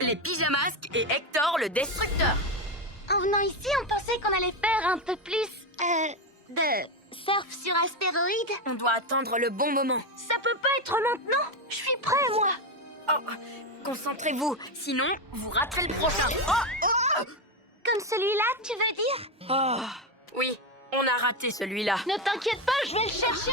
Les Pyjamasques et Hector le Destructeur. En venant ici, on pensait qu'on allait faire un peu plus, de surf sur astéroïde. On doit attendre le bon moment. Ça peut pas être maintenant. Je suis prêt, moi. Oh, concentrez-vous, sinon vous raterez le prochain. Oh, Comme celui-là, tu veux dire? oh. Oui, on a raté celui-là. Ne t'inquiète pas, je vais le chercher.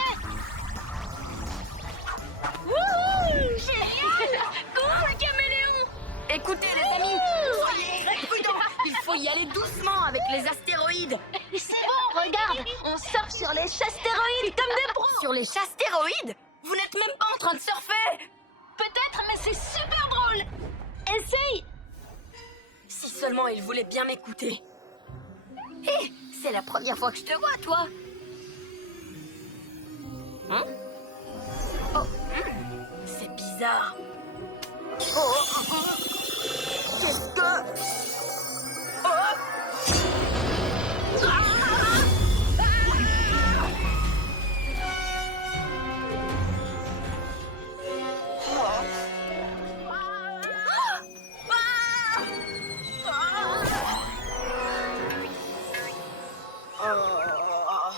Wouhou! Génial! Cool, caméléon! Écoutez les amis, soyez très prudents. Il faut y aller doucement avec les astéroïdes. C'est bon, regarde. On sort sur les chastéroïdes comme des pros. Sur les chastéroïdes? Vous n'êtes même pas en train de surfer. Peut-être, mais c'est super drôle. Essaye. Si seulement il voulait bien m'écouter. Hé, c'est la première fois que je te vois, toi. Hein? Oh, c'est bizarre. Qu'est-ce que...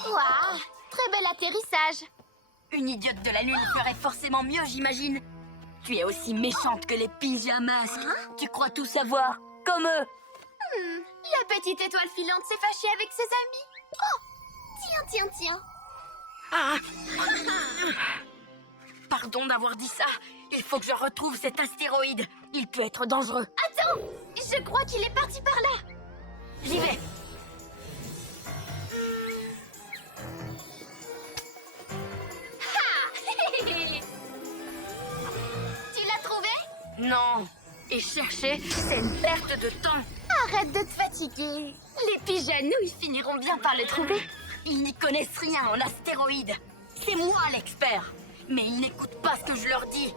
Waouh, très bel atterrissage. Une idiote de la Lune ferait forcément mieux, j'imagine. Tu es aussi méchante que les Pyjamasques. Tu crois tout savoir, comme eux. La petite étoile filante s'est fâchée avec ses amis. Oh, tiens. Ah. Pardon d'avoir dit ça. Il faut que je retrouve cet astéroïde. Il peut être dangereux. Attends, je crois qu'il est parti par là. J'y vais. Tu l'as trouvé? Non. Et chercher, c'est une perte de temps. Arrête de te fatiguer. Les pyjanouilles finiront bien par le trouver. Ils n'y connaissent rien en astéroïdes. C'est moi l'expert. Mais ils n'écoutent pas ce que je leur dis.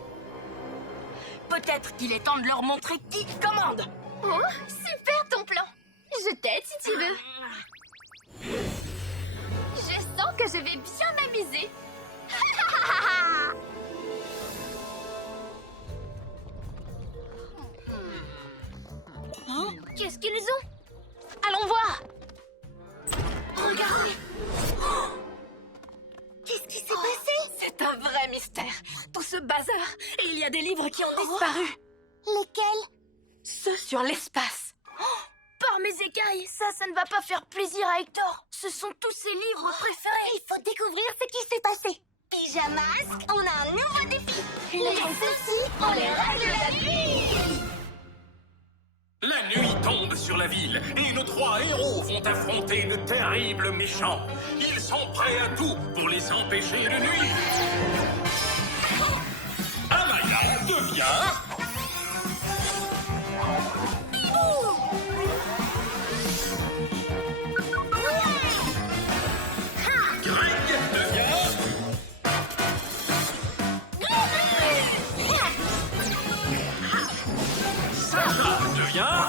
Peut-être qu'il est temps de leur montrer qui commande. Oh, super ton plan. Je t'aide si tu veux. Je sens que je vais bien m'amuser. Qu'est-ce qu'ils ont? Allons voir. Regardez. Qu'est-ce qui s'est passé? C'est un vrai mystère. Tout ce bazar. Et il y a des livres qui ont disparu. Lesquels? Ceux sur l'espace. Par mes écailles, ça ne va pas faire plaisir à Hector. Ce sont tous ses livres préférés. Il faut découvrir ce qui s'est passé. Pyjamasques, on a un nouveau défi. Les soucis, on les règle la nuit. La nuit tombe sur la ville et nos trois héros vont affronter de terribles méchants. Ils sont prêts à tout pour les empêcher de nuire. Amaya devient... Greg devient... Sarah devient...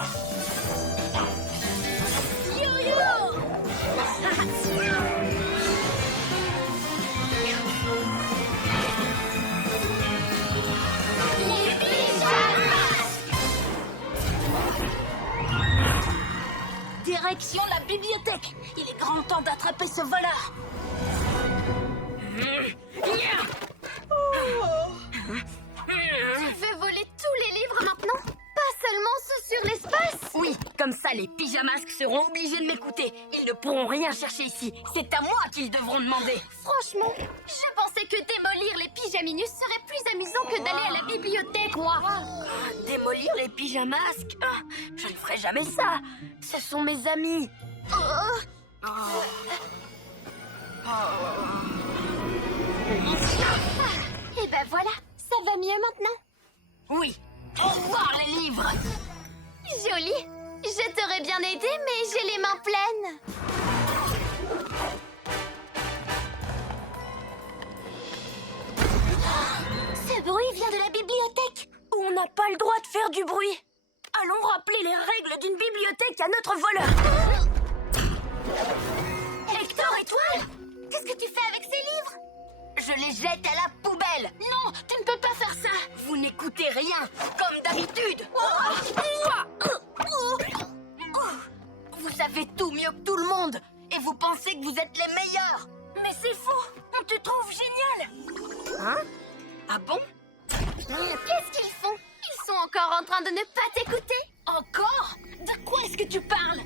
Direction la bibliothèque. Il est grand temps d'attraper ce voleur. Tu veux voler tous les livres maintenant? Pas seulement ceux sur l'espace. Oui, comme ça les Pyjamasques seront obligés de m'écouter. Ils ne pourront rien chercher ici. C'est à moi qu'ils devront demander. Franchement, je pensais que démolir les pyjaminus serait plus amusant que d'aller à la bibliothèque, moi. Démolir les Pyjamasques? Ah, je ne ferai jamais ça. Ce sont mes amis. Et ben voilà, ça va mieux maintenant. Oui, au revoir les livres. Joli. Je t'aurais bien aidé, mais j'ai les mains pleines. Ce bruit vient de la bibliothèque. On n'a pas le droit de faire du bruit. Allons rappeler les règles d'une bibliothèque à notre voleur. Hector et toi? Qu'est-ce que tu fais avec ces livres? Je les jette à la poubelle. Non, tu ne peux pas faire ça. Vous n'écoutez rien, comme d'habitude. Oh, encore en train de ne pas t'écouter? Encore? De quoi est-ce que tu parles?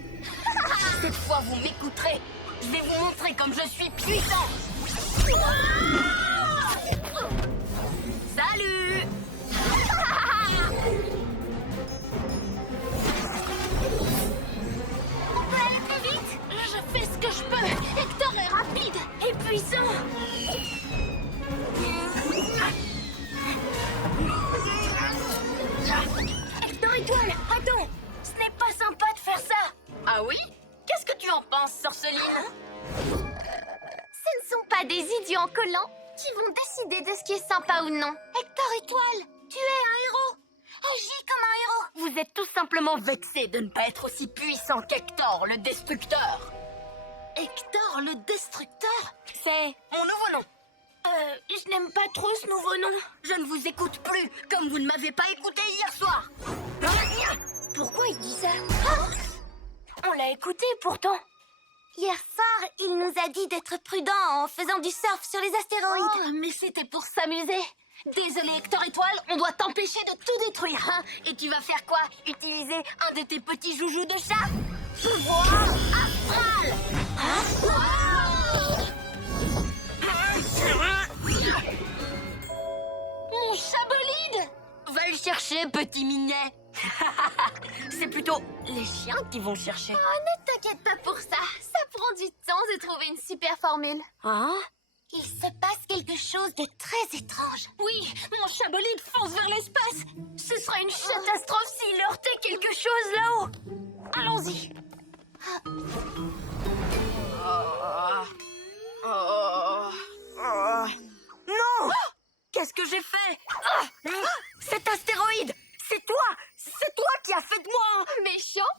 Cette fois, vous m'écouterez. Je vais vous montrer comme je suis puissant. Salut! On peut aller plus vite? Je fais ce que je peux. Hector est rapide et puissant. Hector Étoile, attends! Ce n'est pas sympa de faire ça! Ah oui? Qu'est-ce que tu en penses, Sorceline? Ce ne sont pas des idiots en collant qui vont décider de ce qui est sympa ou non. Hector Étoile, tu es un héros. Agis comme un héros. Vous êtes tout simplement vexé de ne pas être aussi puissant qu'Hector, le Destructeur. Hector le Destructeur? C'est mon nouveau nom. Je n'aime pas trop ce nouveau nom. Je ne vous écoute plus, comme vous ne m'avez pas écouté hier soir. Pourquoi il dit ça? On l'a écouté pourtant. Hier soir, il nous a dit d'être prudent en faisant du surf sur les astéroïdes. Oh, mais c'était pour s'amuser. Désolé Hector Étoile, on doit t'empêcher de tout détruire. Hein? Et tu vas faire quoi? Utiliser un de tes petits joujoux de chat? Pouvoir astral! Mon chabolide! Va le chercher, petit minet. C'est plutôt les chiens qui vont chercher. Oh, ne t'inquiète pas pour ça. Ça prend du temps de trouver une super formule. Hein? Il se passe quelque chose de très étrange. Oui, mon chabolide fonce vers l'espace. Ce sera une catastrophe s'il heurtait quelque chose là-haut. Allons-y. Non! Qu'est-ce que j'ai fait? Cet astéroïde! C'est toi qui as fait de moi! Méchant?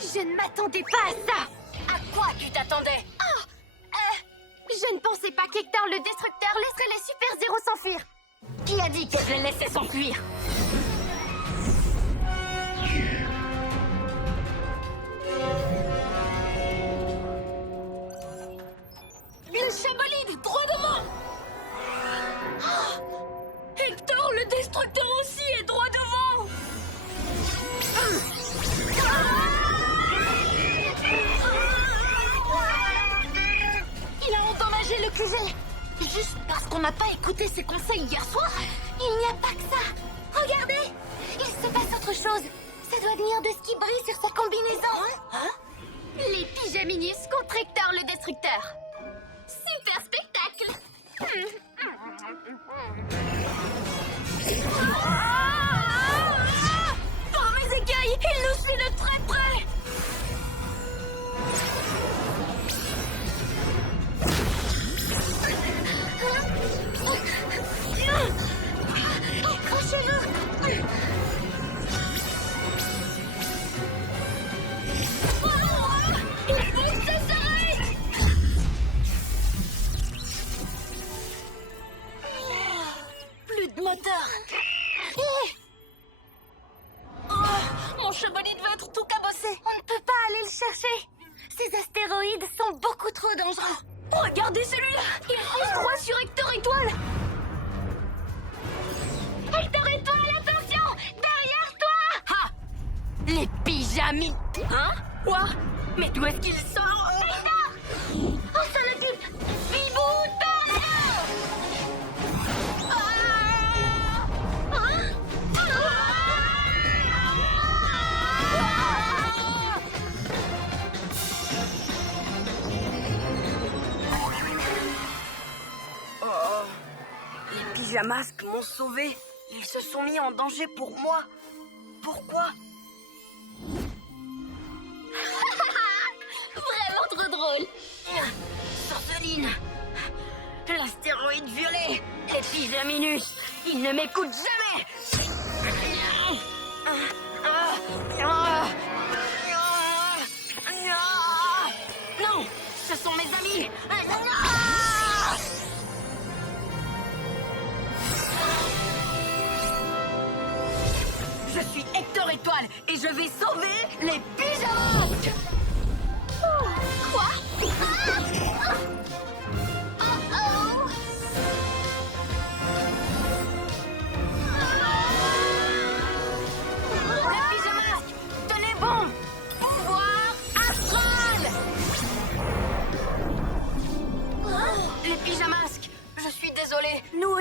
Je ne m'attendais pas à ça. À quoi tu t'attendais? Je ne pensais pas qu'Hector le Destructeur laisserait les super-héros s'enfuir. Qui a dit qu'elle les laissait s'enfuir? Le chabolide, droit devant! Hector le Destructeur aussi est droit devant! Il a endommagé le QG. Juste parce qu'on n'a pas écouté ses conseils hier soir? Il n'y a pas que ça. Regardez, il se passe autre chose. Ça doit venir de ce qui brille sur sa combinaison. Les pyjaminus contre Hector le Destructeur. Super spectacle. Par mes écailles, il nous suit de très près! Accrochez-vous. Il faut que ça s'arrête! Plus de moteur! Mon chevalide va être tout cabossé! On ne peut pas aller le chercher. Ces astéroïdes sont beaucoup trop dangereux. Regardez celui-là! Il fonce droit sur Hector Étoile! Hector Étoile, attention! Derrière toi! Ah! Les pyjamis! Hein? Quoi? Mais d'où est-ce qu'il sort? Hector! On s'en occupe! Bibou, Les pyjamasques m'ont sauvé. Ils se sont mis en danger pour moi. Pourquoi? Vraiment trop drôle. Sorceline! L'astéroïde violet! Les pyjaminus! Ils ne m'écoutent jamais! Non! Ce sont mes amis! Je suis Hector Étoile et je vais sauver les pyjamas!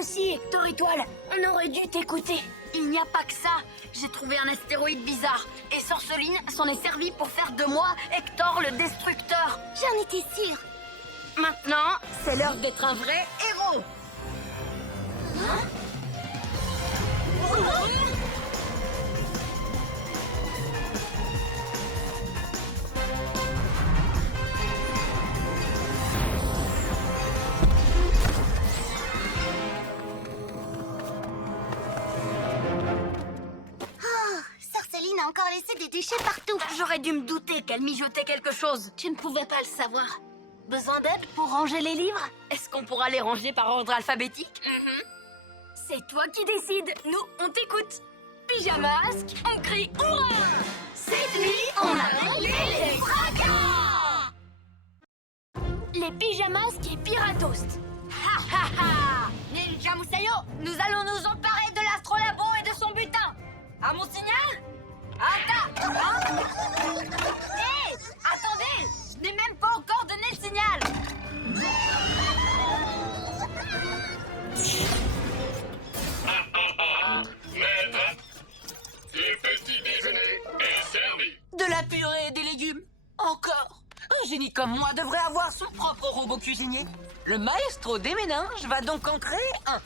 aussi, Hector Étoile. On aurait dû t'écouter. Il n'y a pas que ça. J'ai trouvé un astéroïde bizarre. Et Sorceline s'en est servi pour faire de moi Hector le Destructeur. J'en étais sûre. Maintenant, c'est l'heure d'être un vrai héros. Sorceline a encore laissé des déchets partout. J'aurais dû me douter qu'elle mijotait quelque chose. Tu ne pouvais pas le savoir. Besoin d'aide pour ranger les livres? Est-ce qu'on pourra les ranger par ordre alphabétique? C'est toi qui décides. Nous, on t'écoute. Pyjamasque, on crie hurrah. Cette nuit, on a mêlé les fracas. Les Pyjamasques et Piratoast. Ha ha ha! Ninja Musayo, nous allons nous emparer de l'astrolabo et de son butin. À mon signal? Attends! Hé! Attendez! Je n'ai même pas encore donné le signal! Maître, le petit déjeuner est servi. De la purée et des légumes? Encore? Un génie comme moi devrait avoir son propre robot cuisinier. Le maestro des méninges va donc en créer un.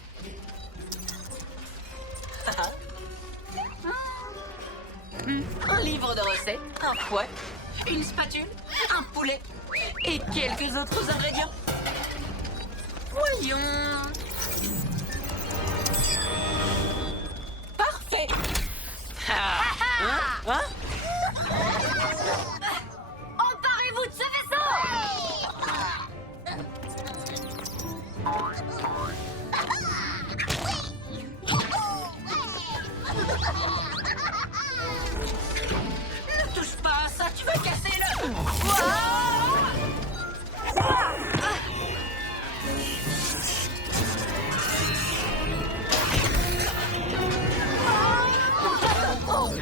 Un livre de recettes, un fouet, une spatule, un poulet et quelques autres ingrédients. Voyons. Parfait. Hein? Emparez-vous de ce vaisseau! Ne touche pas à ça, tu vas casser le...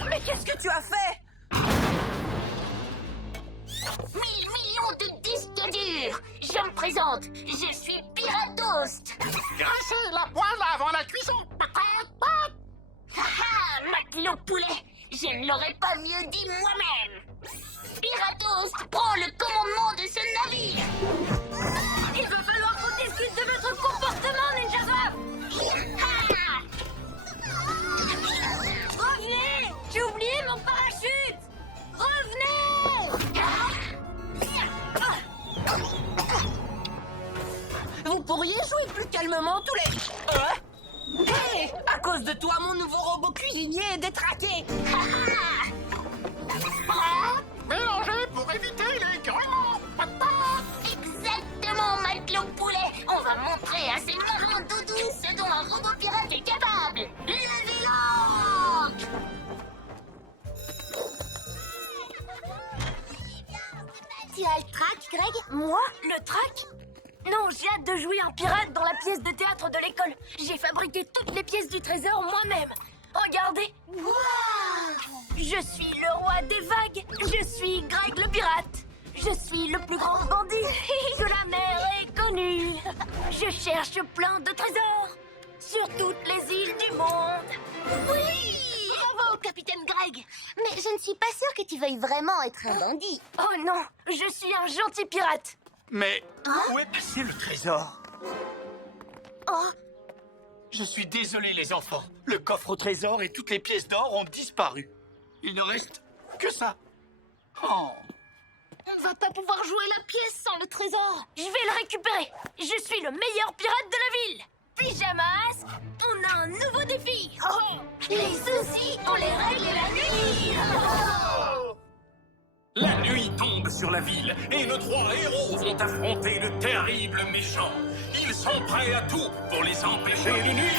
Mais qu'est-ce que tu as fait? 1000 millions de disques durs. Je me présente. Je suis Piratoast. Graissez la poêle avant la cuisson. Haha, matelot poulet. Je ne l'aurais pas mieux dit moi-même. Piratoast prend le commandement de ce navire. Il va falloir qu'on discute de votre comportement, Ninja Zouave! Revenez! J'ai oublié mon parachute! Revenez! Vous pourriez jouer plus calmement tous les... Hé! À cause de toi, mon nouveau robot cuisinier est détraqué. Mélangez pour éviter les grands patates. Exactement, matelot poulet. On va montrer à ces marins doudous ce dont un robot pirate est capable. Levez-le! Tu as le trac, Greg? Moi? Le trac? Non, j'ai hâte de jouer un pirate dans la pièce de théâtre de l'école. J'ai fabriqué toutes les pièces du trésor moi-même. Regardez. Je suis le roi des vagues. Je suis Greg le pirate. Je suis le plus grand bandit que la mer ait connu. Je cherche plein de trésors sur toutes les îles du monde. Oui! Bravo, capitaine Greg. Mais je ne suis pas sûre que tu veuilles vraiment être un bandit. Oh non, je suis un gentil pirate. Mais où est passé le trésor? Oh, Je suis désolé, les enfants. Le coffre au trésor et toutes les pièces d'or ont disparu. Il ne reste que ça. Oh. On ne va pas pouvoir jouer la pièce sans le trésor. Je vais le récupérer. Je suis le meilleur pirate de la ville. Pyjamasque, on a un nouveau défi. Oh, les soucis, on les règle la nuit. La nuit tombe sur la ville et nos trois héros vont affronter de terribles méchants. Ils sont prêts à tout pour les empêcher de nuire.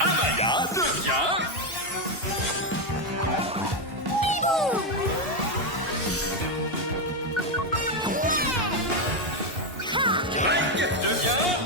Amaya devient... Greg devient...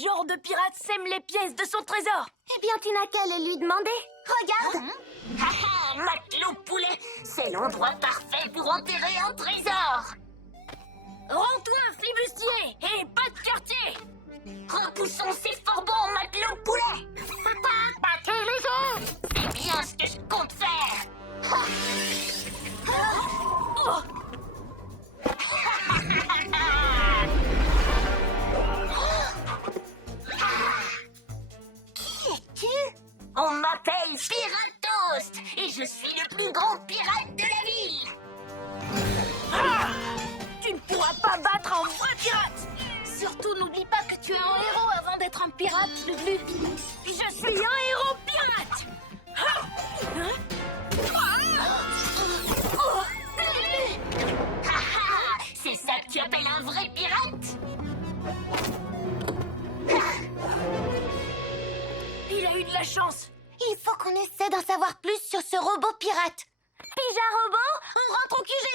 genre de pirate sème les pièces de son trésor? Eh bien, tu n'as qu'à le lui demander. Regarde. Haha, matelot poulet, c'est l'endroit parfait pour enterrer un trésor. Rends-toi, flibustier, et pas de quartier. Repoussons ces forbans, matelot poulet. Battez les autres. C'est bien ce que je compte faire. Oh. On m'appelle Pirate Toast et je suis le plus grand pirate de la ville. Tu ne pourras pas battre un vrai pirate. Surtout n'oublie pas que tu es un héros avant d'être un pirate, Lulu. Je suis un héros pirate. C'est ça que tu appelles un vrai pirate? Il a eu de la chance. Il faut qu'on essaie d'en savoir plus sur ce robot pirate. Pija robot, on rentre au QG.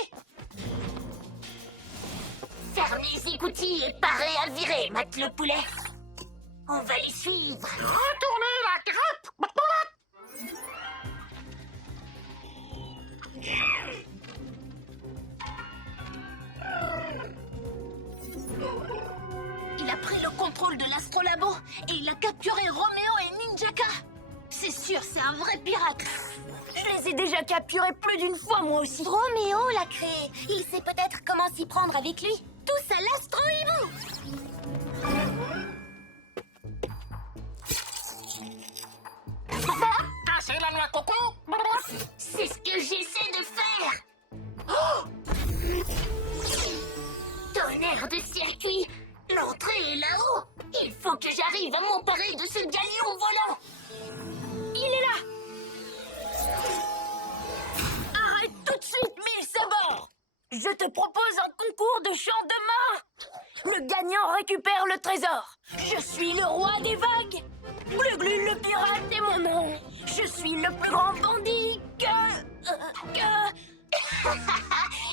Ferme les écoutilles et parez à virer, matelot poulet. On va les suivre. Retournez la grappe. Il a pris le contrôle de l'astrolabo et il a capturé Roméo et Ninjaka. C'est sûr, c'est un vrai pirate. Je les ai déjà capturés plus d'une fois, moi aussi. Roméo l'a créé. Il sait peut-être comment s'y prendre avec lui. Tous à l'astro-hibou. Cassez la noix coco. C'est ce que j'essaie de faire. Oh! Tonnerre de circuit. L'entrée est là-haut. Il faut que j'arrive à m'emparer de ce galion volant. Il est là. Arrête tout de suite, mille sabords. Je te propose un concours de chant de main. Le gagnant récupère le trésor. Je suis le roi des vagues. Glu-glu le pirate est mon nom. Je suis le plus grand bandit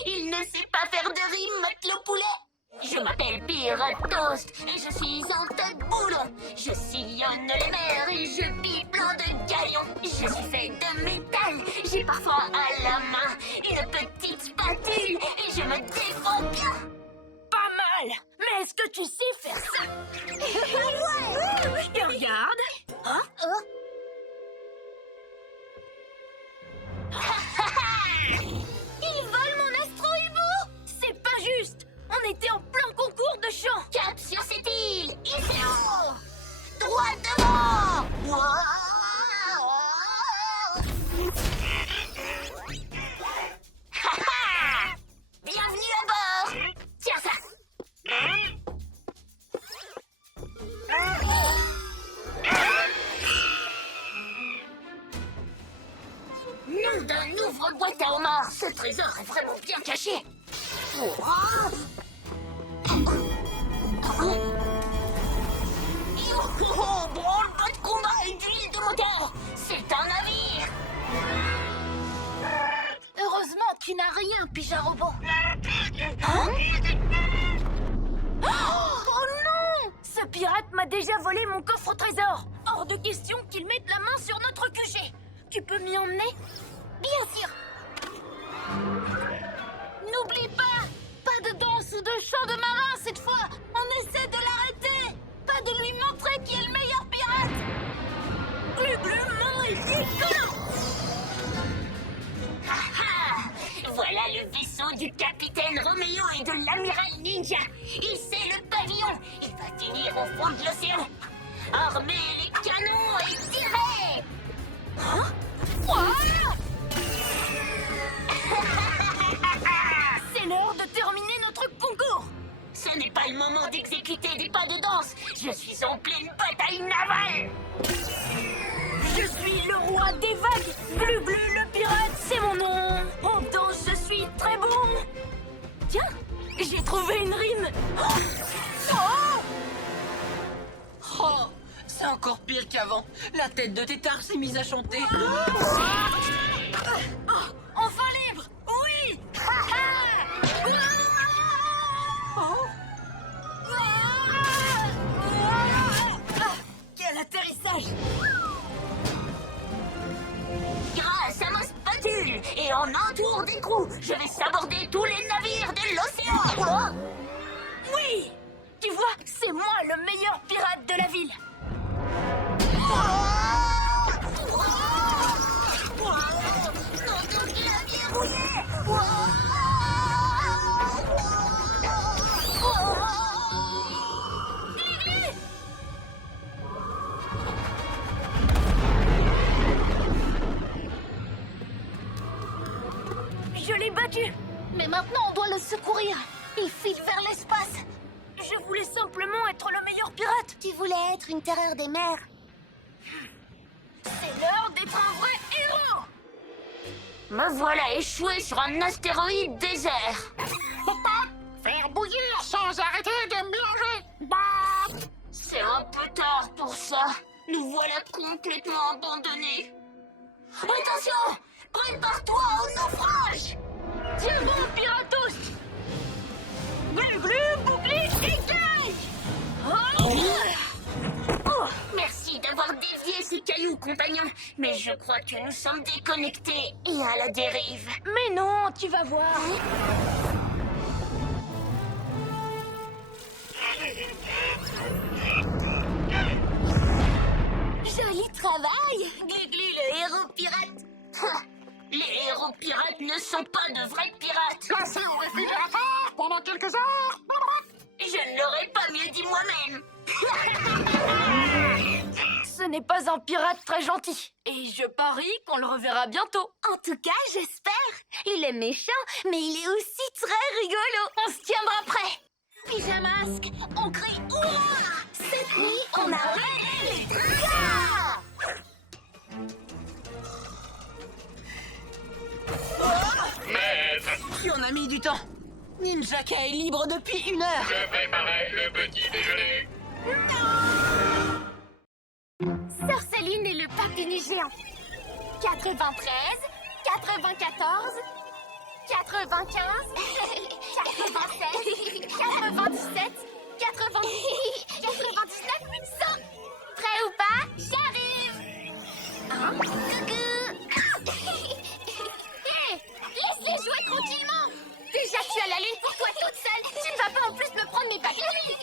Il ne sait pas faire de rime, matelot poulet. Je m'appelle Pirate Toast et je suis en tête boulon. Je sillonne les mers et je pille plein de galions. Je suis fait de métal, j'ai parfois à la main une petite spatule et je me défends bien. Pas mal, mais est-ce que tu sais faire ça? Je te regarde. Hein? Il vole mon astro-hibou! C'est pas juste! On était en plein concours de chant! Cap sur cette île! Ici! Droit devant! Bienvenue à bord! Tiens ça! Nom d'un ouvre-boîte à homard! Ce trésor est vraiment bien caché! Yo-ho-ho! Branle-bas de combat et d'huile de moteur! C'est un navire! Heureusement tu n'as rien, Pija Robot! Hein? Oh non! Ce pirate m'a déjà volé mon coffre au trésor! Hors de question qu'il mette la main sur notre QG! Tu peux m'y emmener? Bien sûr! N'oublie pas! Pas de danse ou de chant de marin cette fois! On essaie de l'arrêter! Pas de lui montrer qui est le meilleur pirate! Glu-glu-ment et décollant! Voilà le vaisseau du capitaine Roméo et de l'amiral Ninja! Il sait le pavillon! Il va finir au fond de l'océan! Armez les canons et tirez! Hein? Voilà! C'est l'heure de terminer notre concours! Ce n'est pas le moment d'exécuter des pas de danse! Je suis en pleine bataille navale! Je suis le roi des vagues! Glu-glu le pirate, c'est mon nom! En danse, je suis très bon! Tiens, j'ai trouvé une rime! Oh, c'est encore pire qu'avant. La tête de Tétard s'est mise à chanter. Enfin libre! Oui! En un tour d'écrou, je vais saborder tous les navires de l'océan. Oui! Tu vois, c'est moi le meilleur pirate de la ville. Je l'ai battu. Mais maintenant, on doit le secourir. Il file vers l'espace. Je voulais simplement être le meilleur pirate. Tu voulais être une terreur des mers. C'est l'heure d'être un vrai héros. Me voilà échoué sur un astéroïde désert. Faire bouillir sans arrêter de mélanger. C'est un peu tard pour ça. Nous voilà complètement abandonnés. Attention! Prépare-toi au naufrage! Tiens bon, piratos. Glu glu, bougli, égale. Merci d'avoir dévié ces cailloux, compagnon. Mais je crois que nous sommes déconnectés et à la dérive. Mais non, tu vas voir. Joli travail, Glu-Glu, le héros pirate. Les héros pirates ne sont pas de vrais pirates. Placé au réfrigérateur pendant quelques heures. Je ne l'aurais pas mieux dit moi-même. Ce n'est pas un pirate très gentil. Et je parie qu'on le reverra bientôt. En tout cas, j'espère. Il est méchant, mais il est aussi très rigolo. On se tiendra prêt. Pyjamasque, on crie hurrah. Cette nuit, on a les gars. Puis on a mis du temps. Ninjaka est libre depuis 1 heure. Je préparais le petit déjeuner. Sœur Céline et le papini géant. 93, 94, 95, 96, 97, 98, 99, 100. Prêt ou pas? J'arrive. Coucou. Hé, laisse-les jouer tranquillement. Déjà, je suis à la lune pour toi toute seule. Tu ne vas pas en plus me prendre mes bagues de nuit.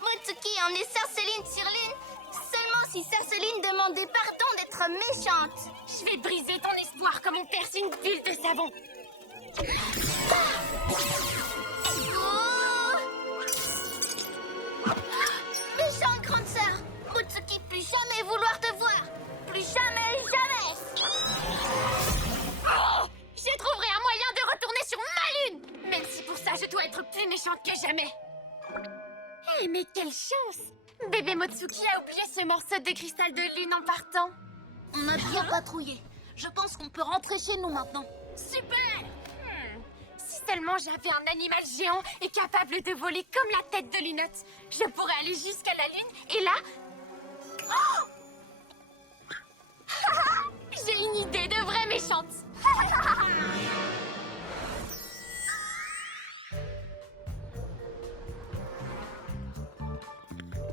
Motsuki, on est Sœur Céline sur Lune. Seulement si Sœur Céline demandait pardon d'être méchante. Je vais briser ton espoir comme on perce une bulle de savon. Oh. Méchante grande sœur. Motsuki, plus jamais vouloir te voir. Plus jamais, jamais. Je trouverai un moyen de retourner sur ma lune. Même si pour ça, je dois être plus méchante que jamais. Eh, mais quelle chance! Bébé Motsuki a oublié ce morceau de cristal de lune en partant. On a bien patrouillé. Je pense qu'on peut rentrer chez nous maintenant. Super! Si seulement j'avais un animal géant et capable de voler comme la tête de Lunotte, je pourrais aller jusqu'à la lune et là... Oh. J'ai une idée de vraie méchante.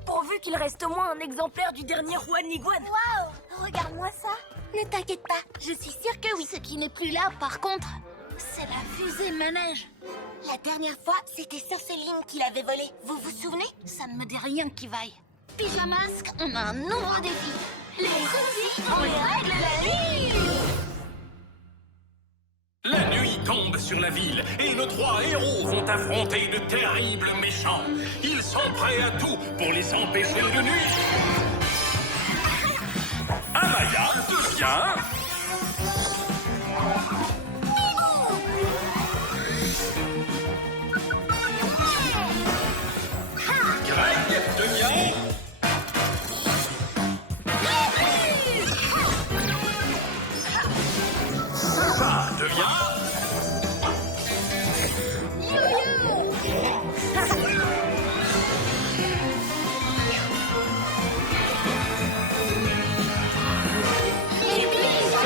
Pourvu qu'il reste au moins un exemplaire du dernier roi Niguan. Waouh! Regarde-moi ça. Ne t'inquiète pas, je suis sûre que oui. Ce qui n'est plus là, par contre, c'est la fusée manège. La dernière fois, c'était Sœur Céline qui l'avait volée. Vous vous souvenez? Ça ne me dit rien qui vaille. Pyjamasque, on a un nouveau défi. Les outils, on les règle la nuit. La nuit tombe sur la ville et nos 3 héros vont affronter de terribles méchants. Ils sont prêts à tout pour les empêcher de nuire. Amaya, viens. Greg, viens. Sympa, viens. Les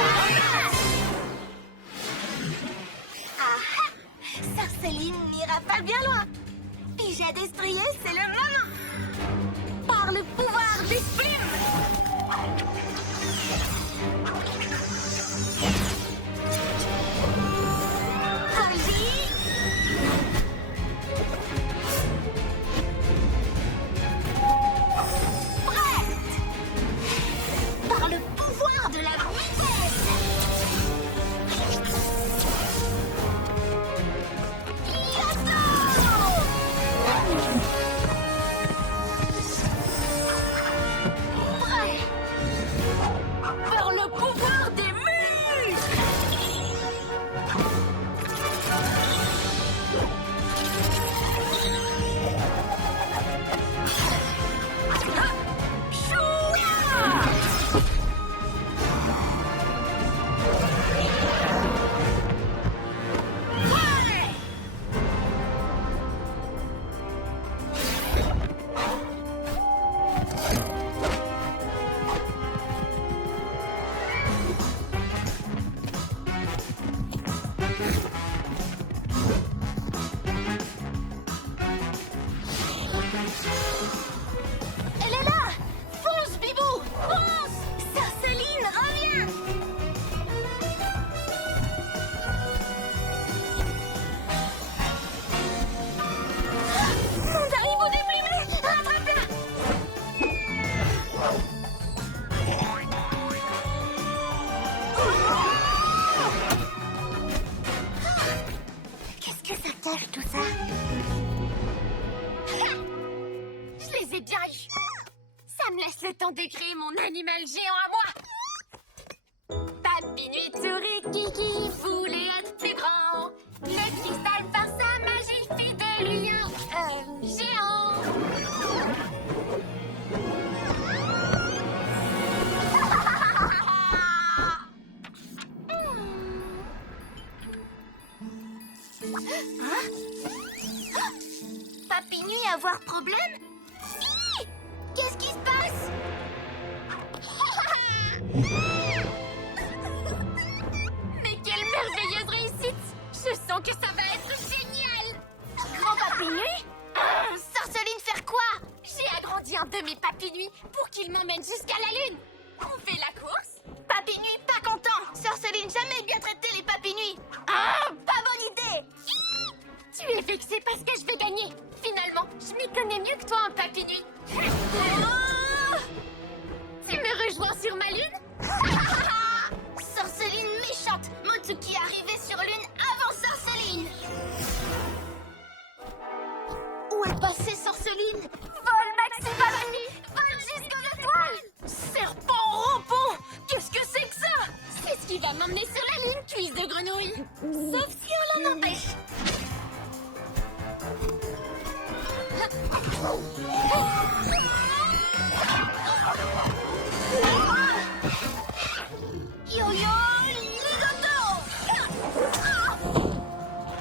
Elle est là! Fonce, Bibou! Fonce! Sarceline, reviens! Mon Haribo déplumé! Rattrape-la! Qu'est-ce que ça cache tout ça? Je les ai bien eus. Ça me laisse le temps d'écrire mon animal géant à moi. Papy Nuit Souris Kiki voulait être plus grand. Le cristal par sa magie fit de lui un géant. Hein? Papy Nuit avoir problème? Hi! Qu'est-ce qui se passe? Mais quelle merveilleuse réussite! Je sens que ça va être génial! Grand Papy Nuit? Sorceline faire quoi? J'ai agrandi un de mes Papy Nuit pour qu'il m'emmène jusqu'à la lune. On fait la course? Papy Nuit pas content! Sorceline jamais bien traité les Papy Nuit! Ah, pas bonne idée! Tu es vexé parce que je vais gagner. Finalement, je m'y connais mieux que toi en Papy Nuit. Oh! Tu me rejoins sur ma lune? Sorceline méchante! Motsuki est arrivé sur lune avant Sorceline! Où est passée Sorceline? Vole, Maxi Papy! Vole jusqu'aux étoiles! Serpent rampant! Qu'est-ce que c'est que ça? C'est ce qui va m'emmener sur la lune, cuisse de grenouille! Sauf si on l'en empêche! Yo-yo, ligoto!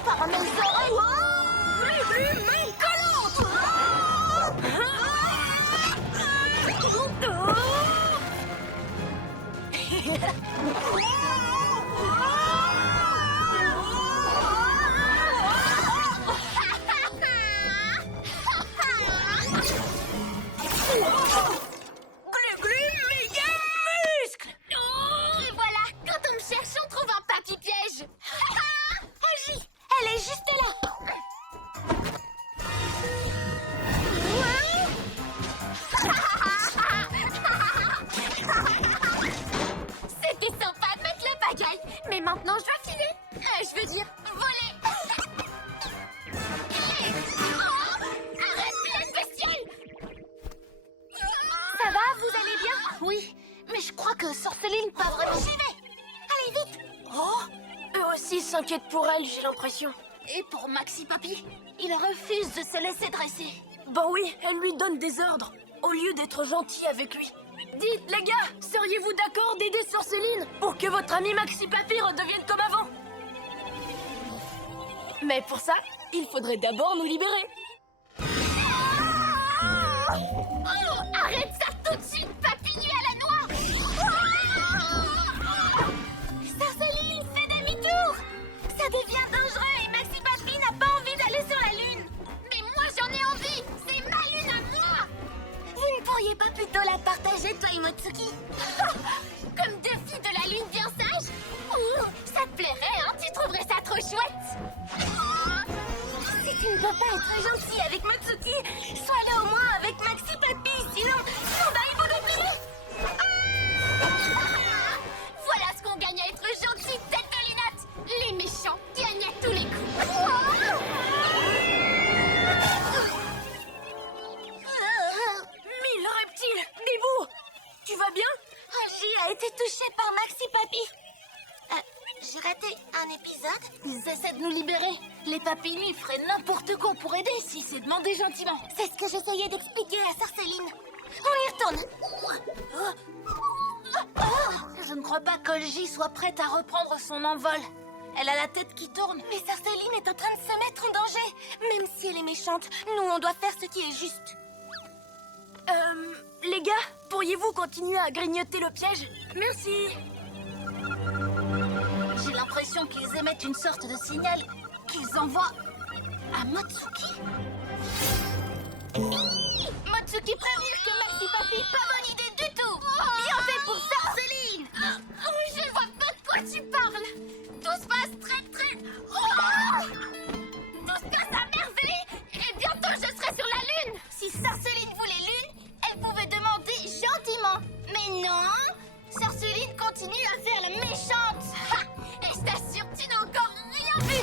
Par mes oreilles! Main collante! Glu-glu, méga muscle! Oh, et voilà, quand on me cherche, on trouve un papy piège! Agis, elle est juste là! C'était sympa de mettre la pagaille, mais maintenant je dois filer! Je veux dire, voler! Arrête, pleine bestiole! Ça va, vous allez bien? Oui, mais je crois que Sorceline pas vraiment. J'y vais! Allez, vite! Oh, eux aussi s'inquiètent pour elle, j'ai l'impression. Et pour Maxi Papy, il refuse de se laisser dresser. Bah oui, elle lui donne des ordres, au lieu d'être gentille avec lui. Dites, les gars, seriez-vous d'accord d'aider Sorceline pour que votre ami Maxi Papy redevienne comme avant? Mais pour ça, il faudrait d'abord nous libérer. Oh, arrête ça tout de suite, Papy Nuit à la noix! Sorceline, fais demi-tour! Ça devient dangereux et Maxi Papy n'a pas envie d'aller sur la lune! Mais moi j'en ai envie! C'est ma lune à moi! Vous ne pourriez pas plutôt la partager, toi et Motsuki? Comme deux filles de la lune bien sages? Ouh, ça te plairait, hein? Tu trouverais ça trop chouette? Si tu ne peux pas être gentil avec Motsuki, sois-le au moins avec Maxi Papy, sinon Haribo déplumé! Voilà ce qu'on gagne à être gentil, tête de lunettes! Les méchants gagnent à tous les coups! Mille reptiles, Bibou, tu vas bien? Agi a été touché par Maxi Papy. J'ai raté un épisode? Ils essaient de nous libérer. Les Papy Nuit feraient n'importe quoi pour aider si c'est demandé gentiment. C'est ce que j'essayais d'expliquer à Sorceline. On y retourne. Je ne crois pas qu'Olgi soit prête à reprendre son envol. Elle a la tête qui tourne. Mais Sorceline est en train de se mettre en danger. Même si elle est méchante, nous on doit faire ce qui est juste. Les gars, pourriez-vous continuer à grignoter le piège? Merci. J'ai l'impression qu'ils émettent une sorte de signal qu'ils envoient à Motsuki. Motsuki prévient que Maxi Papi, pas bonne idée du tout. Bien fait pour Sarceline. Je vois pas de quoi tu parles. Tout se passe très... Tout se passe à merveille. Et bientôt je serai sur la Lune. Si Sarceline voulait Lune, elle pouvait demander gentiment. Mais non, Sarceline continue à faire la méchante. Ha! Et je t'assure, tu n'as encore rien vu.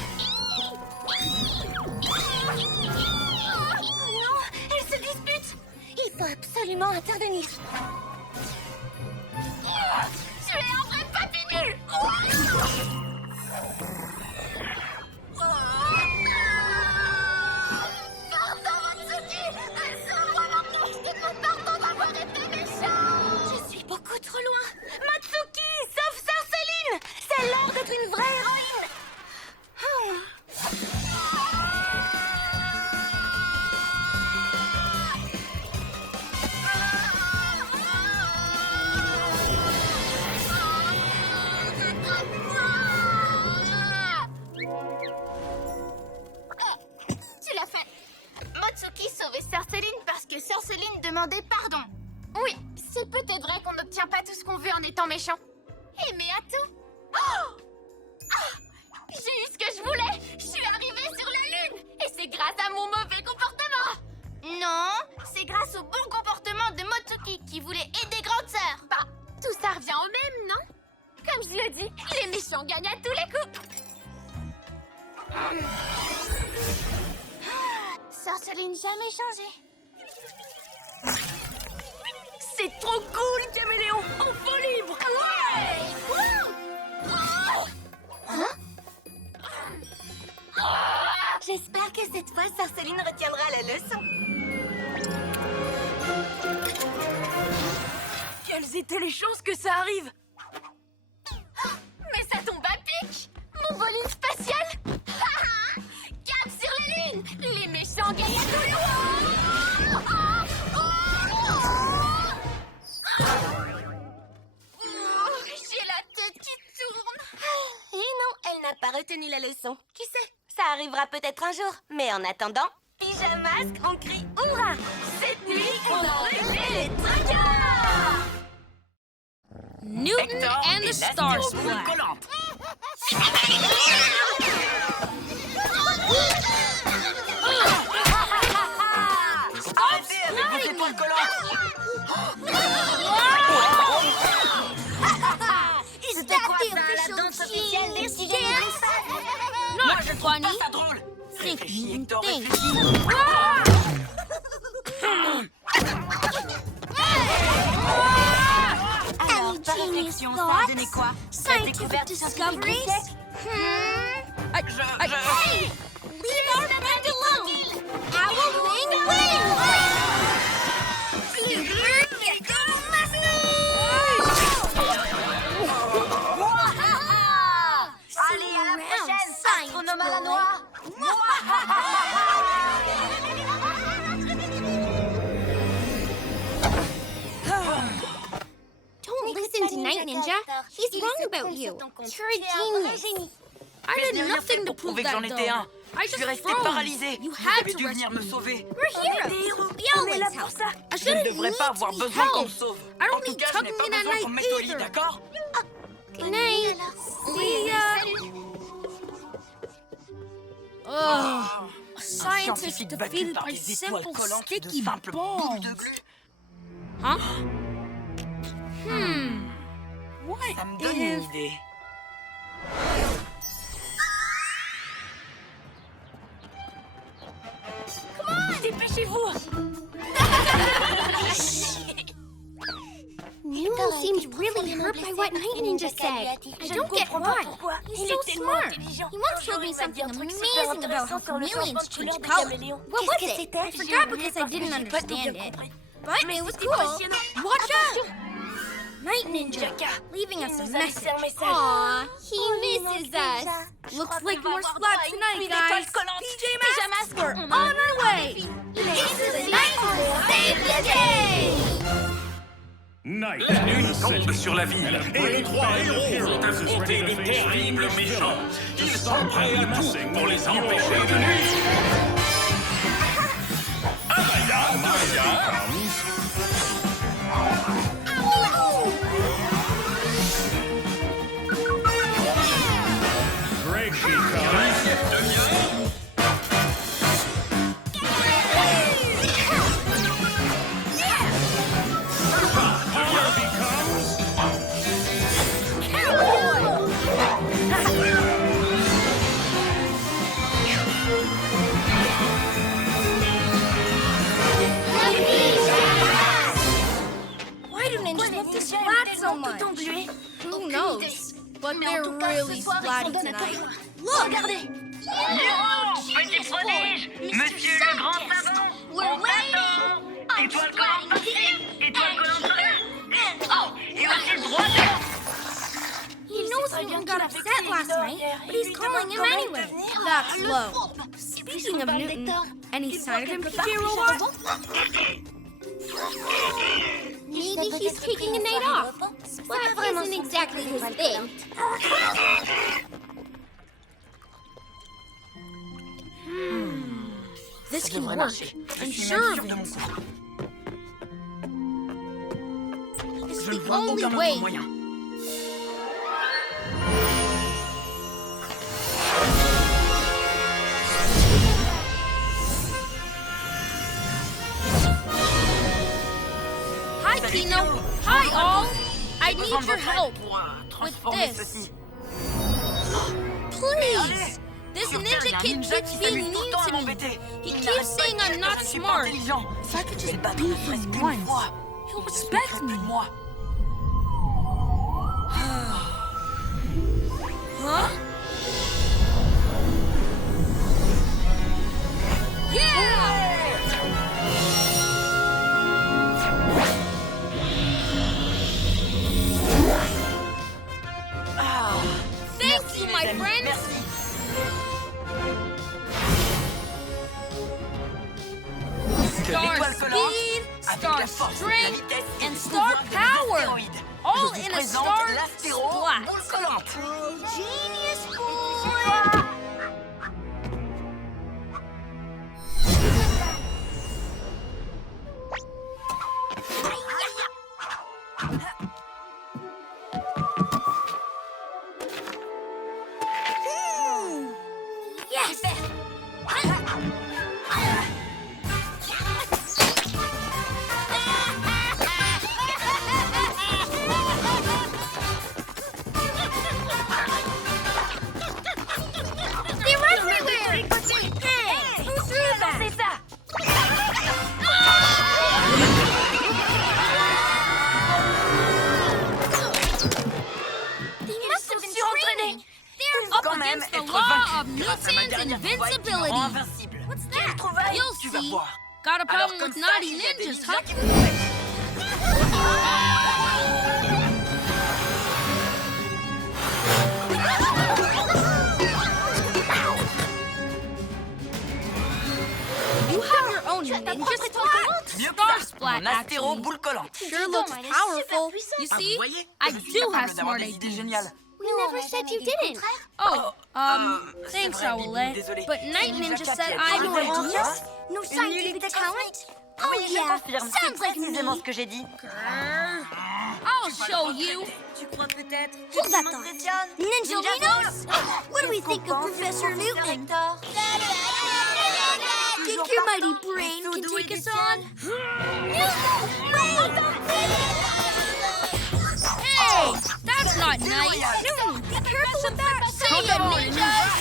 Non, elles se disputent. Il faut absolument intervenir. Tu es un vrai papy nul. Pardon, Matsuki. Laisse-moi maintenant. Je te demande pardon d'avoir été méchant. Je suis beaucoup trop loin. Matsuki, sauve Sarceline. C'est l'heure d'être une vraie héroïne. Tu l'as fait. Motsuki sauvait Sarceline parce que Sarceline demandait pardon. Oui, c'est peut-être vrai qu'on n'obtient pas tout ce qu'on veut en étant méchant. Eh mais attends. Oh! Ah! J'ai eu ce que je voulais. Je suis arrivée sur la Lune. Et c'est grâce à mon mauvais comportement. Non, c'est grâce au bon comportement de Motsuki qui voulait aider Grande Sœur. Bah, tout ça revient au même, non? Comme je le dis, les méchants gagnent à tous les coups. Sarceline jamais changé. C'est trop cool, Caméléon. Enfant libre. Hein? J'espère que cette fois, Sarceline retiendra la leçon. Quelles étaient les chances que ça arrive? Mais ça tombe à pic! Mon volume spatial! Cap sur la Lune! Les méchants gagnent à tous les J'ai la tête qui tourne! Et non, elle n'a pas retenu la leçon. Qui sait? Ça arrivera peut-être un jour. Mais en attendant, Pyjamasque, on crie hurrah! Cette nuit, on a réglé les traqueurs! Newton Hector and et the Star l'Astro Boule Splash. collante. Arrêtez avec vos étoiles collantes. C'était quoi ça, la danse officielle des petits génies? Moi, je trouve funny. pas ça drôle. Think Réfléchis, you Hector, think. réfléchis. Alors, par réflexion, ça a donné quoi? La découverte scientifique du siècle? Hey! Leave our friend alone! Our wing wins! Allez, à la prochaine, astronome à la noix! Don't listen to Night Ninja. He's wrong about you. You're a genius. I did nothing to prove Prouver que that, j'en étais un. though. I Je suis just resté froze. paralysé. You Vous had avez to dû venir me rescue me. sauver. We're heroes. We On est là always pour help. ça. I Je ne shouldn't devrais need pas to avoir be besoin qu'on me helped. sauve. I don't En tout need cas, je n'ai tugging pas in at besoin qu'on night m'étoile, either. d'accord? Good night. See ya. Oh, a scientist Scientifique battu defeated par by des étoiles simple collantes de sticky simples boules balls. de glu. Huh? Ça me donne une idée. Dépêchez-vous. Newton seems really hurt by what Night Ninja said. I Je ne don't get comprends pas why. pourquoi. He's Il so est tellement smart. intelligent. He once told me Il m'a dit something un truc super amazing about how intéressant sur le chameleons changement de change couleur des color. caméléons. What was Qu'est-ce que it? c'était? I J'ai forgot oublié because I parce que didn't j'ai pas tout bien understand it. compris. But Mais it was c'était cool. passionnant. Watch out! Night Ninja, Jacka, leaving il us a nous a laissé un message. message. Aw, he misses us. Looks like more slots tonight, guys. PJ Masks, we're on our way. It's the night to save the day! La nuit tombe sur la ville et les 3 héros vont affronter de terribles méchants. Ils sont prêts à tout pour les empêcher de nuire. Amaya. Why do ninjas love to splat so much? Who knows? But they're really splatty tonight. Look! Regardez. Petit prodige, monsieur le grand savant, on t'attend. Étoile collante par-ci, étoile collante par-là. Oh, et aussi le droit de... He knows Newton got upset last night, but he's calling him anyway. That's low. Speaking of Newton, any sign of him, PJ Robot? Maybe he's taking a night off. Splat isn't exactly his thing. This can work. I'm sure of it. It's the only way. Hi, Kino. Hi, all. I need your help with this. Please. This ninja kid keeps being mean to me. He keeps saying I'm not smart. If I could just be him once, he'll respect me. Huh? Yeah! Thank you, my friends. Star speed, star strength, and star power. All in a star splat. Genius boy! Yes! They're everywhere! Hey! Who threw that? C'est ça. They must have been training. They're Quand up même against the être law vaincu of grâce à ma Newton's dernière voix et qui me rend invincibility. invincible. What's that? trouvaille, You'll tu vas see. voir. Got a Alors problem comme with ça, naughty il y a des ninjas, ninjas huh? qui vont... You have your own ninja splat? Mieux que Star ça, splat, mon astéro actually. boule collante. Sure looks powerful. You Ah, vous see, voyez, I je suis do capable have d'avoir smart des idées ideas. géniales. We never said you didn't. Oh, c'est thanks, vrai, Bibi, Owlette. désolé. But Night Ninja Ninja said Capital. I'm Nouvelle a idée. genius. No Une scientific talent? Oh Je yeah, confirme, sounds c'est like me. précisément ce que j'ai dit. I'll show you. Tu crois peut-être Hold that thought. Ninjalinos? What do we think of Professor Newton? Think your mighty brain can take us on? Hey, that's not nice. Newton, be careful with that. See ya, ninjas.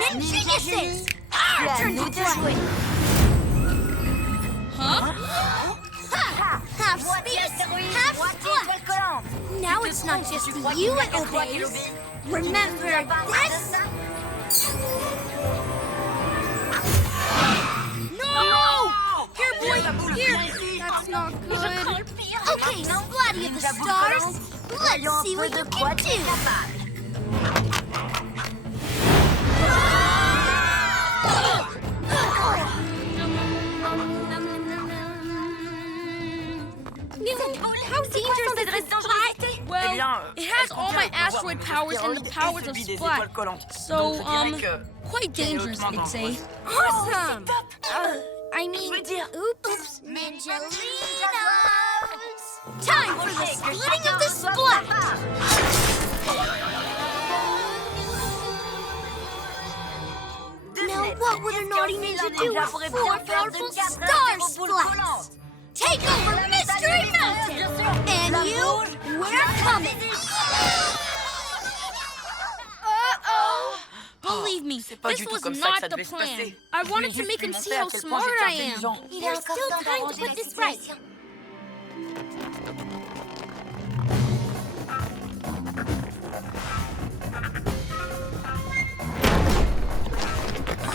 Ninjiniuses! Turn to play. Huh? Half space, half splat. Now it's not just you it obeys. Remember this? No! Here, boy, here. That's not good. Okay, Splatty of the Stars, let's see what you can do. How dangerous is this splat? Well, it has all my asteroid powers and the powers of Splat. So, quite dangerous, I'd say. Awesome! I mean, oops. Ninjalinos! Time for the splitting of the Splat! Now what would a naughty ninja do with 4 powerful star splats? Take over Mystery Mountain! And you, we're coming! Believe me, this was not the plan. I wanted to make him see how smart I am. There's still time to put this right.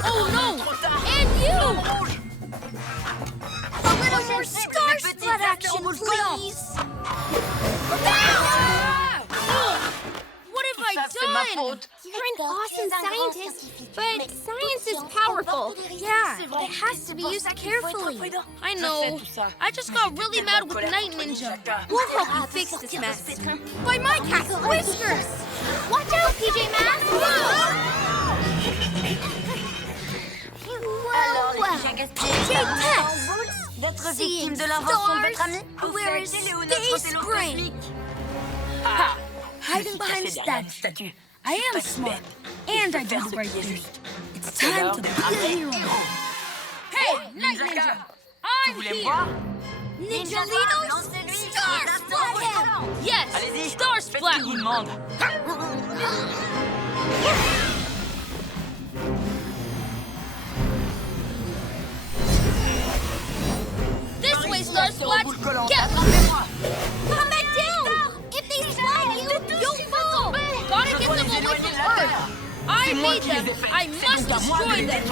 Oh no! And you! A little more star splat action, please! What have I done? You're an awesome scientist, But science is powerful. Yeah, it has to be used carefully. I know. I just got really mad with Night Ninja. We'll help you fix this mess. By my cat's whiskers! Watch out, PJ Masks! Well, PJ Tess! D'être Seeing victime de l'invention de votre ami? stars, we're a space brain! Hiding behind that statue. I am smart, and I do the right thing. It's time to be a hero. Hey, Night Ninja! I'm here! Ninjalinos, star splat him! Yes, Star Splat! This way, Star Splat! Get! Come back down! If they slide you, you'll fall! Gotta get them away from Earth! I made them! I must destroy them!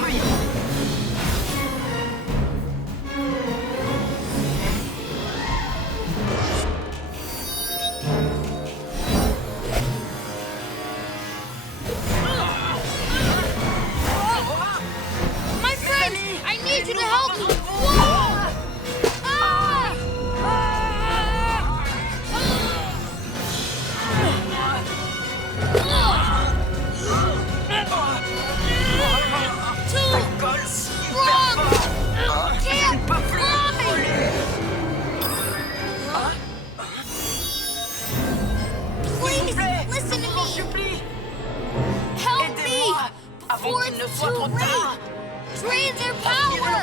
My friend! I need you to help me! Whoa! Ah! Too strong! Can't fly! Please, listen to me! Help me! Before it's too late! Drain their power!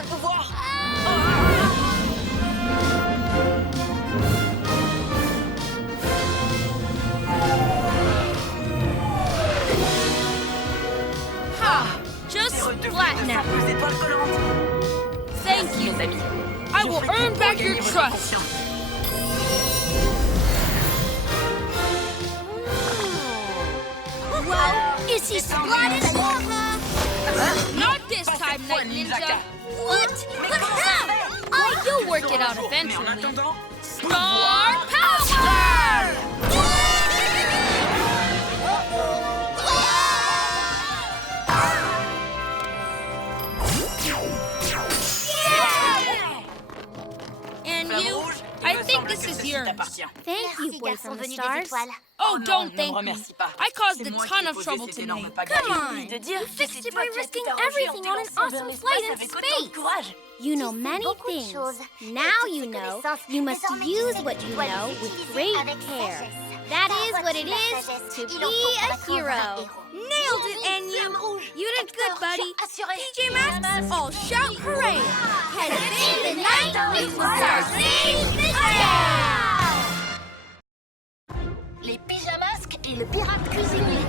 Ha! Just flat now. Thank you. I will earn back your trust. Well, is he splatted? Not this time, Night Ninja. What? But how? You'll work it out eventually. Star Power! And you? I think this is yours. Thank you, boy from the stars. Oh, don't thank me. I caused a ton of trouble today. Come on. You fixed it by risking everything on an awesome flight in space. You know many things. Now you know you must use what you know with great care. That is what it is to be a hero. Nailed it, Enyu. You did good, buddy. PJ Masks, all shout hooray. And save the night with our Save the Les pyjamasques et le pirate cuisinier.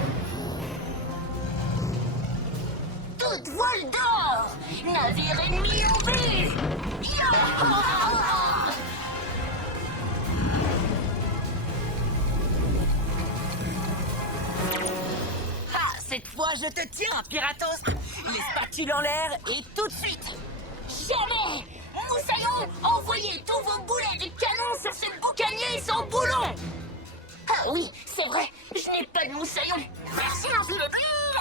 Toute voile d'or! Navire ennemi en vue! Ah, cette fois, je te tiens, Piratos. Les spatules en l'air et tout de suite. Jamais! Moussaillon, envoyez tous vos boulets du canon sur ce boucanier sans boulon! Ah oui, c'est vrai, je n'ai pas de moussaillon. Merci, Enfilebrille!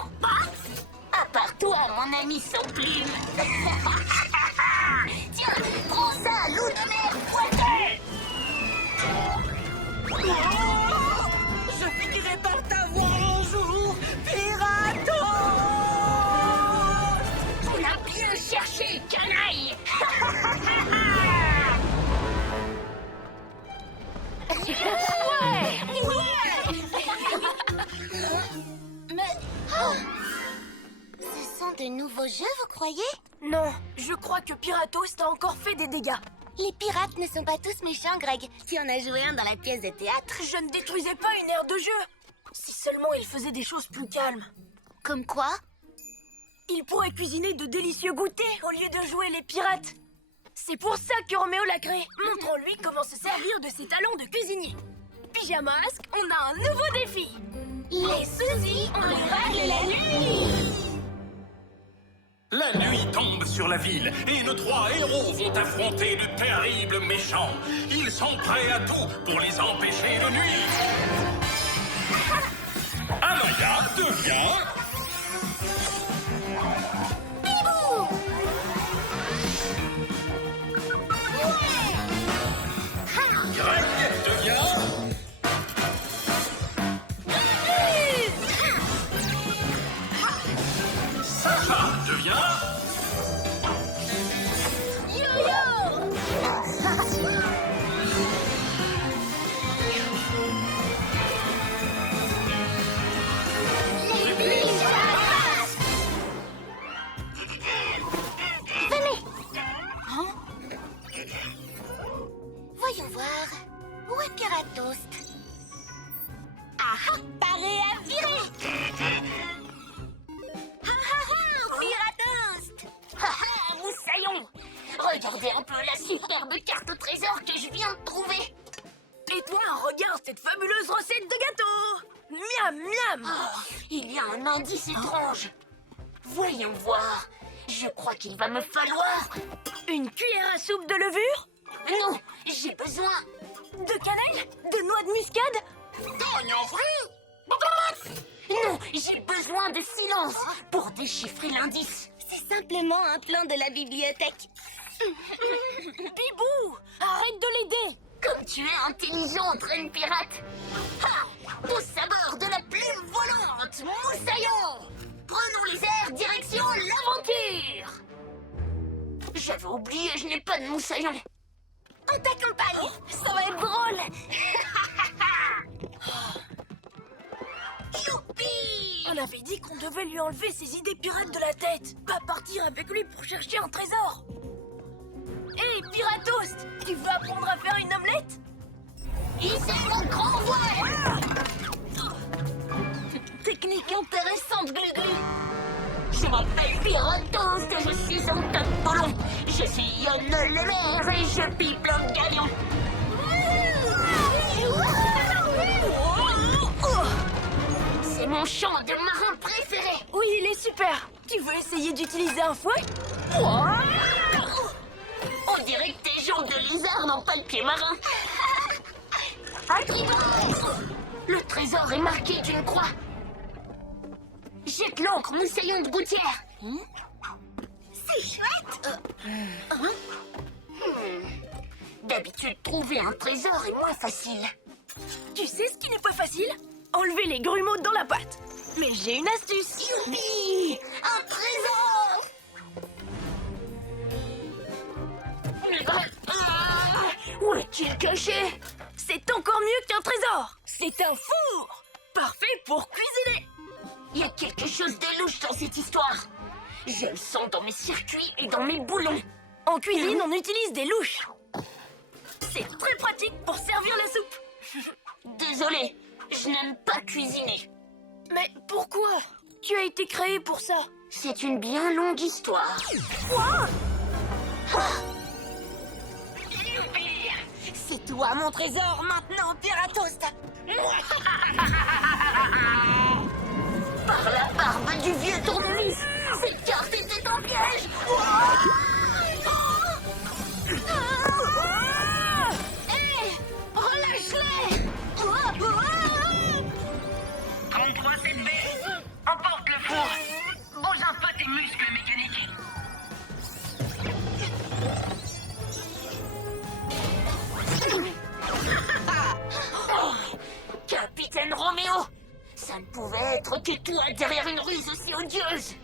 À part toi, mon ami sans plume. Tiens, prends ça, loup de mer pointé! de nouveaux jeux, vous croyez? Non, je crois que Piratos t'a encore fait des dégâts. Les pirates ne sont pas tous méchants, Greg. Tu en as joué un dans la pièce de théâtre. Je ne détruisais pas une aire de jeu. Si seulement il faisait des choses plus calmes. Comme quoi? Il pourrait cuisiner de délicieux goûters au lieu de jouer les pirates. C'est pour ça que Roméo l'a créé. Montrons-lui comment se servir de ses talents de cuisinier. Pyjamasque, on a un nouveau défi. Les soucis, on les règle la nuit. La nuit tombe sur la ville et nos 3 héros vont affronter de terribles méchants. Ils sont prêts à tout pour les empêcher de nuire. Amaya devient... Greg devient... Sacha devient... Voyons voir. Où est Piratost? Ah, paré à virer. Piratost! Haha, moussaillon! Regardez un peu la superbe carte au trésor que je viens de trouver. Et toi, regarde cette fabuleuse recette de gâteau. Miam, miam. Il y a un indice étrange. Voyons voir. Je crois qu'il va me falloir une cuillère à soupe de levure. Non, j'ai besoin de cannelle, de noix de muscade, d'oignons frits. Non, j'ai besoin de silence pour déchiffrer l'indice. C'est simplement un plan de la bibliothèque. Bibou, arrête de l'aider. Comme tu es intelligente, reine pirate. Ha! Au sabord de la plume volante, moussaillon. Prenons les airs, direction l'aventure. J'avais oublié, je n'ai pas de moussaillon. On t'accompagne. Ça va être drôle. Youpi! On avait dit qu'on devait lui enlever ses idées pirates de la tête. Pas partir avec lui pour chercher un trésor. Hé, Piratost, tu veux apprendre à faire une omelette? Ici le grand voile. Technique intéressante, Glu-Glu. Je m'appelle Piratost, je suis un top ballon. Je sillonne le mer et je pipe le galion. C'est mon chant de marin préféré. Oui, il est super. Tu veux essayer d'utiliser un fouet? On dirait que tes jambes de lézard n'ont pas le pied marin. Le trésor est marqué d'une croix. Jette l'encre, moussaillon de gouttière. C'est chouette. D'habitude, trouver un trésor est moins facile. Tu sais ce qui n'est pas facile? Enlever les grumeaux dans la pâte. Mais j'ai une astuce. Youpi! Un trésor! Où est-il caché? C'est encore mieux qu'un trésor. C'est un four. Parfait pour cuisiner. Il y a quelque chose de louche dans cette histoire. Je le sens dans mes circuits et dans mes boulons. En cuisine, on utilise des louches. C'est très pratique pour servir la soupe. Désolé, je n'aime pas cuisiner. Mais pourquoi? Tu as été créé pour ça. C'est une bien longue histoire. Quoi? C'est toi mon trésor maintenant, Piratost. Par la barbe du vieux tournevis, cette carte était un piège. Hé, relâche-les. Prends-toi cette baie. Emporte le four. Bouge un peu tes muscles mécaniques. Capitaine Roméo, ça ne pouvait être que toi derrière une ruse aussi odieuse.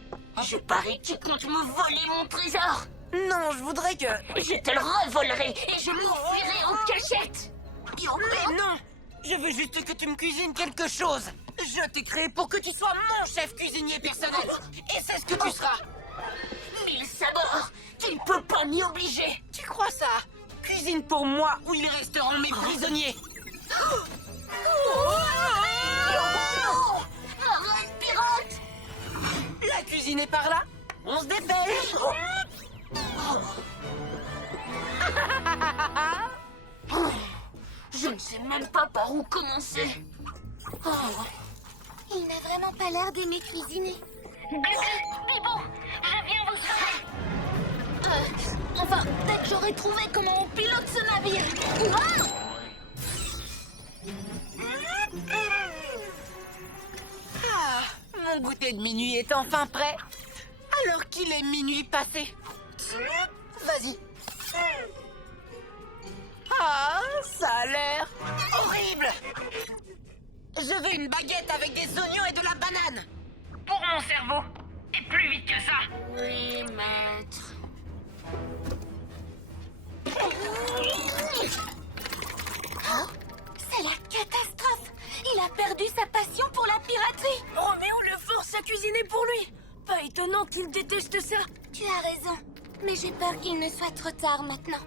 Je parie que tu comptes me voler mon trésor. Non, je voudrais que... Je te le revolerai et je m'enfuirai en cachette. Non, je veux juste que tu me cuisines quelque chose. Je t'ai créé pour que tu sois mon chef cuisinier personnel. Et c'est ce que tu seras. Mille sabords! Tu ne peux pas m'y obliger! Tu crois ça? Cuisine pour moi ou ils resteront mes prisonniers. Maman, une pirate! La cuisine est par là. On se dépêche. Je ne sais même pas par où commencer. Il n'a vraiment pas l'air d'aimer cuisiner. Bibo, je viens vous sauver. Enfin, dès que j'aurai trouvé comment on pilote ce navire. Ah, mon goûter de minuit est enfin prêt. Alors qu'il est minuit passé. Vas-y. Ah, ça a l'air horrible. Je veux une baguette avec des oignons et de la banane. Pour mon cerveau. Et plus vite que ça. Oui, maître. Oh, c'est la catastrophe! Il a perdu sa passion pour la piraterie! Roméo le force à cuisiner pour lui. Pas étonnant qu'il déteste ça. Tu as raison, mais j'ai peur qu'il ne soit trop tard maintenant.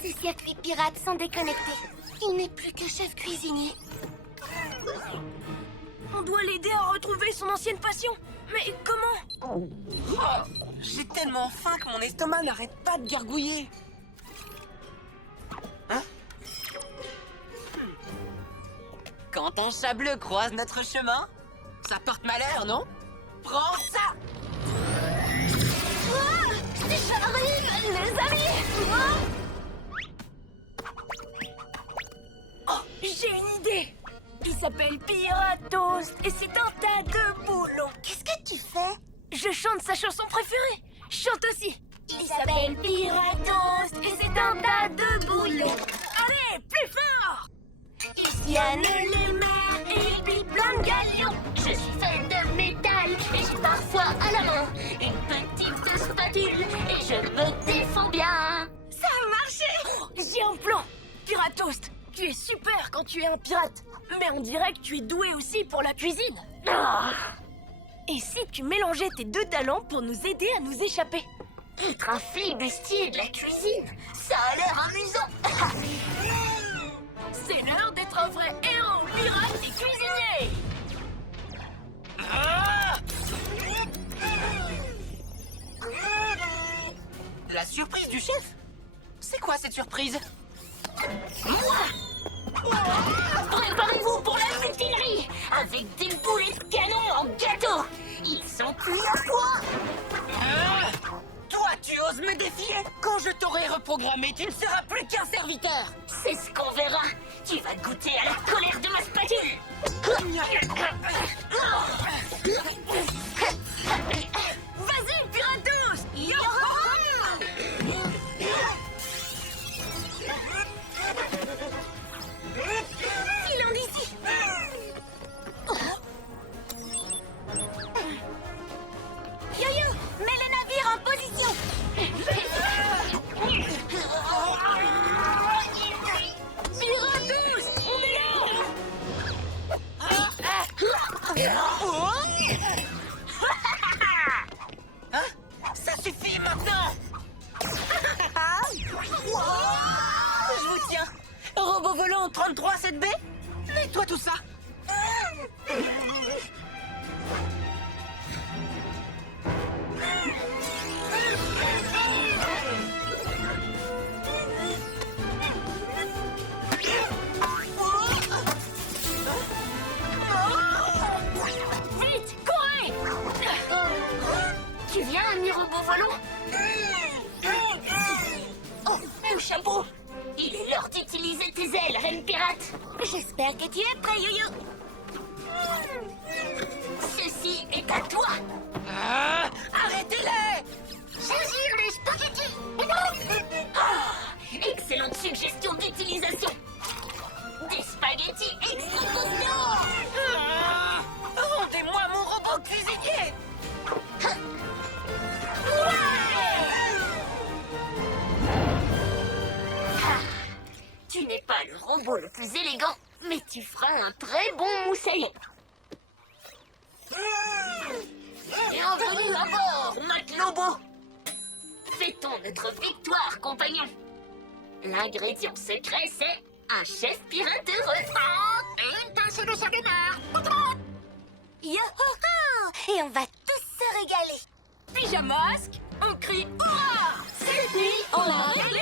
Ses circuits pirates sont déconnectés. Il n'est plus que chef cuisinier. On doit l'aider à retrouver son ancienne passion. Mais comment? Oh, j'ai tellement faim que mon estomac n'arrête pas de gargouiller. Hein? Quand un chat bleu croise notre chemin, ça porte malheur, non? Prends ça! J'arrive, les amis! Oh, j'ai une idée. Il s'appelle Piratos et c'est un tas de boulons. Qu'est-ce que tu fais? Je chante sa chanson préférée. Chante aussi. Il s'appelle Piratos et c'est un tas de boulons. Allez, plus fort. Il sillonne les mers et il plie plein de galions. Je suis fait de métal et j'ai parfois à la main une petite spatule et je me défends bien. Ça a marché. J'ai un plan. Piratos, tu es super quand tu es un pirate. Mais on dirait que tu es doué aussi pour la cuisine. Et si tu mélangeais tes deux talents pour nous aider à nous échapper? Être un flibustier de la cuisine, ça a l'air amusant. C'est l'heure d'être un vrai héros, pirate et cuisinier. La surprise du chef? C'est quoi cette surprise? Préparez-vous pour la mutinerie avec des boulets de canon en gâteau. Ils sont cuits à point. Toi, tu oses me défier? Quand je t'aurai reprogrammé, tu ne seras plus qu'un serviteur. C'est ce qu'on verra. Tu vas goûter à la colère de ma spatule. Vas-y, Piratos. Filons d'ici. Yo-yo, mets le navire en position. Piratos, on est là. Hein? Ça suffit maintenant. Je vous tiens. Robot volant 33 7B? Mets-toi tout ça. Vite, courez. Tu viens, ami robot volant? Oh, mon chapeau! Il est l'heure d'utiliser tes ailes, reine pirate! J'espère que tu es prêt, Yo-Yo! Ceci est à toi! Arrêtez-les! Saisir les spaghettis! Excellente suggestion d'utilisation! Des spaghettis extra costauds! Rendez-moi mon robot cuisinier! Tu n'es pas le robot le plus élégant, mais tu feras un très bon moussaillon. Bienvenue à bord, Matelobo. Fêtons notre victoire, compagnon. L'ingrédient secret, c'est un chef pirate heureux. Et une tasse de sa demeure. Yo-ho-ho! Et on va tous se régaler. Pyjamasque, on crie hurrah! Cette nuit, on a réglé